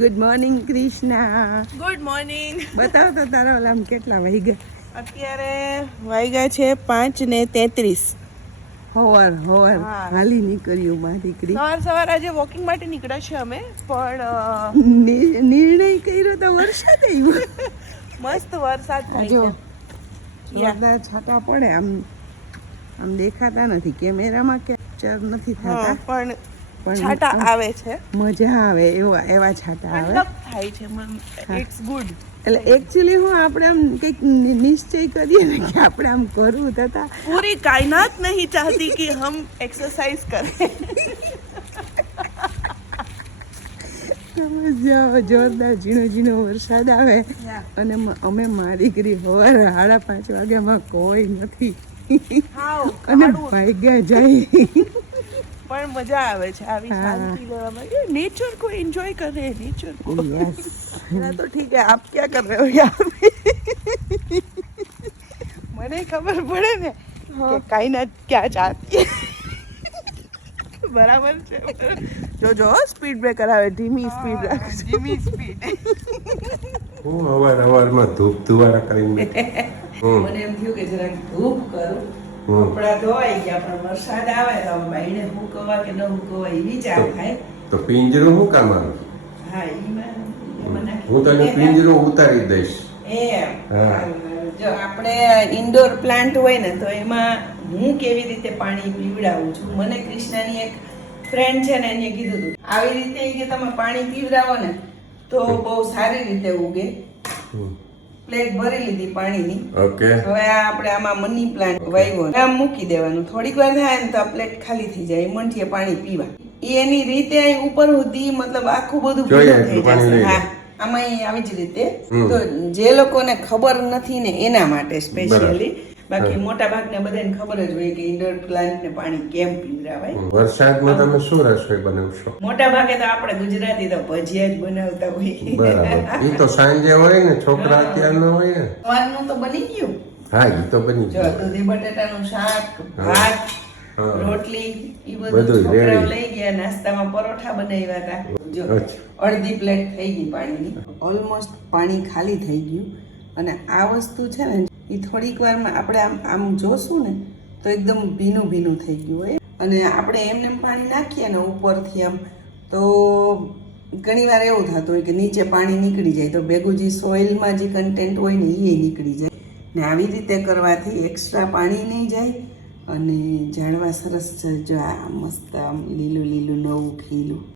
Good morning Krishna. Good morning. બતાવ તો તારા ઓલામ કેટલા વાગ્યા? અત્યારે વાગ્યા છે 5:33. હોવાર હાલી નીકળ્યું મારી દીકરી. સવાર આજે વોકિંગ માટે નીકળ્યા છે અમે, પણ નિર્ણય કર્યો તો વરસાદ આવ્યો. મસ્ત વરસાદ થાય જો છે. જોરદાર છાંટા પડે. આમ દેખાતા નથી, કેમેરામાં કેપ્ચર નથી થતા, પણ પણ છાંટા આવે છે, મજા આવે એવા છાંટા આવે. ઠંડક થાય છે. It's good. એટલે એકચ્યુઅલી હું આપણે આમ કંઈક નિશ્ચય કરીએ ને કે આપણે આમ કરવું તથા पूरी कायनात नहीं चाहती कि हम एक्सरसाइज करें. જોરદાર ઝીણો વરસાદ આવે અને અમે મારી દીકરી સવારે 5:30 વાગ્યામાં કોઈ નથી અને ભાગ્યા જાય. પણ મજા આવે છે આવી શાંતિ લેવામાં. ये नेचर को एंजॉय कर रहे हैं, नेचर को. યસ. ना तो ठीक है, आप क्या कर रहे हो यहाँ पे? મને ખબર પડે ને કે કાયનાત ક્યાં ચાહતી है. બરાબર છે. જો સ્પીડ બ્રેકર આવે, ધીમી સ્પીડ રાખજો. ધીમી સ્પીડ. હું અવારમાં ધૂપ ધુવારા કરીને મને એમ થયું કે જરાક ધૂપ કરું, કપડા ધોવાઈ ગયા, પણ વરસાદ આવે તો ભાઈને હુકવા કે ન હુકવા એ વિચાર થાય. તો પિંજરું શું કામ આવે? હા, એમાં હું તને પિંજરું ઉતારી દઈશ. હા. જો આપણે ઇન્ડોર પ્લાન્ટ હોય ને તો એમાં હું કેવી રીતે પાણી પીવડાવું છું. મને કૃષ્ણાની એક ફ્રેન્ડ છે ને એને કીધું હતું આવી રીતે કે તમે પાણી પીવડાવો ને તો બહુ સારી રીતે ઉગે. પ્લેટ ભરી લીધી પાણીની. ઓકે. હવે આપણે આમાં મની પ્લાન્ટ વાવ્યો, આમ મૂકી દેવાનું. થોડીક વાર થાય ને તો આ પ્લેટ ખાલી થઈ જાય, મનથી પાણી પીવા. એની રીતે અહીં ઉપર સુધી મતલબ આખું બધું ભીનું થઈ જશે. હા, આમાં આવી જ રીતે. તો જે લોકોને ખબર નથી ને એના માટે સ્પેશિયલી. બાકી મોટા ભાગના બધાને ખબર જ હોય કે ઇન્ડોર પ્લાન્ટ ને પાણી કેમ પીવડાવાય. વરસાદમાં તમે શું રસોઈ બનાવશો? મોટા ભાગે તો આપણે ગુજરાતી તો ભજીયા જ બનાવતા હોય. બરાબર. એ તો સાંજે હોય ને, છોકરા અત્યારના હોય ને. સવારનું તો બની ગયું. હા, એ તો બની જો ગયું. દૂધી બટાટાનું શાક, ભાત, રોટલી ઈ બધું બધું છોકરાઓ ready. લઈ ગયા. નાસ્તામાં પરોઠા બનાવ્યા હતા. જો અચ્છા. અડધી પ્લેટ થઈ ગઈ પાણીની. ઓલમોસ્ટ પાણી ખાલી થઈ ગયું. અને આ વસ્તુ છે ને એ થોડીક વારમાં આપણે આમ જોશું ને તો એકદમ ભીનું થઈ ગયું હોય. અને આપણે એમને પાણી નાખીએ ને ઉપરથી આમ તો ઘણી વાર એવું થતું હોય કે નીચે પાણી નીકળી જાય તો ભેગું જે સોઇલમાં જે કન્ટેન્ટ હોય ને એ નીકળી જાય. ને આવી રીતે કરવાથી એક્સ્ટ્રા પાણી નહીં જાય અને ઝાડવા સરસ છે. જો આ મસ્ત આમ લીલું નવું ખીલું.